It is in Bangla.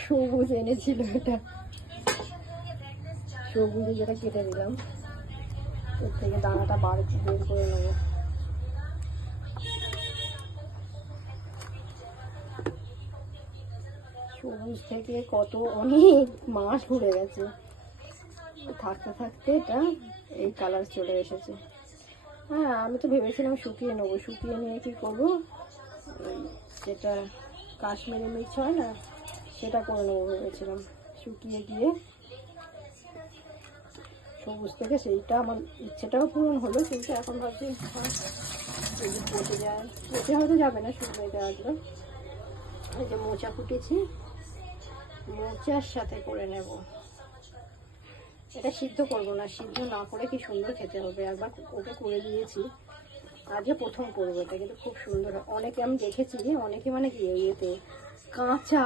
সবুজ এনেছিল, এটা সবুজে যেটা কেটে দিলাম, এর থেকে দানাটা বের করে নেবো। সবুজ থেকে কত অনেক মাস ঘুরে গেছে, থাকতে থাকতে এটা এই কালার চলে এসেছে। হ্যাঁ, আমি তো ভেবেছিলাম শুকিয়ে নেবো, শুকিয়ে নিয়ে কি করবো, যেটা কাশ্মীরি মির্চ হয় না, সেটা করে নেবো ভেবেছিলাম। শুকিয়ে গিয়ে সবুজ থেকে সেইটা আমার ইচ্ছেটাও পূরণ হলো, কিন্তু এখন ভাবছি যদি পচে যায়, পচে হয়তো যাবে না, শুকিয়ে দেওয়া আসবে। এই যে মোচা ফুটেছি, মোচার সাথে করে নেব। এটা সিদ্ধ করবো না, সিদ্ধ না করে কি সুন্দর খেতে হবে। একবার ওকে করে দিয়েছি, আজকে প্রথম করবো এটা, কিন্তু খুব সুন্দর। অনেকে আমি দেখেছি, অনেকে মানে কি ইয়েতে কাঁচা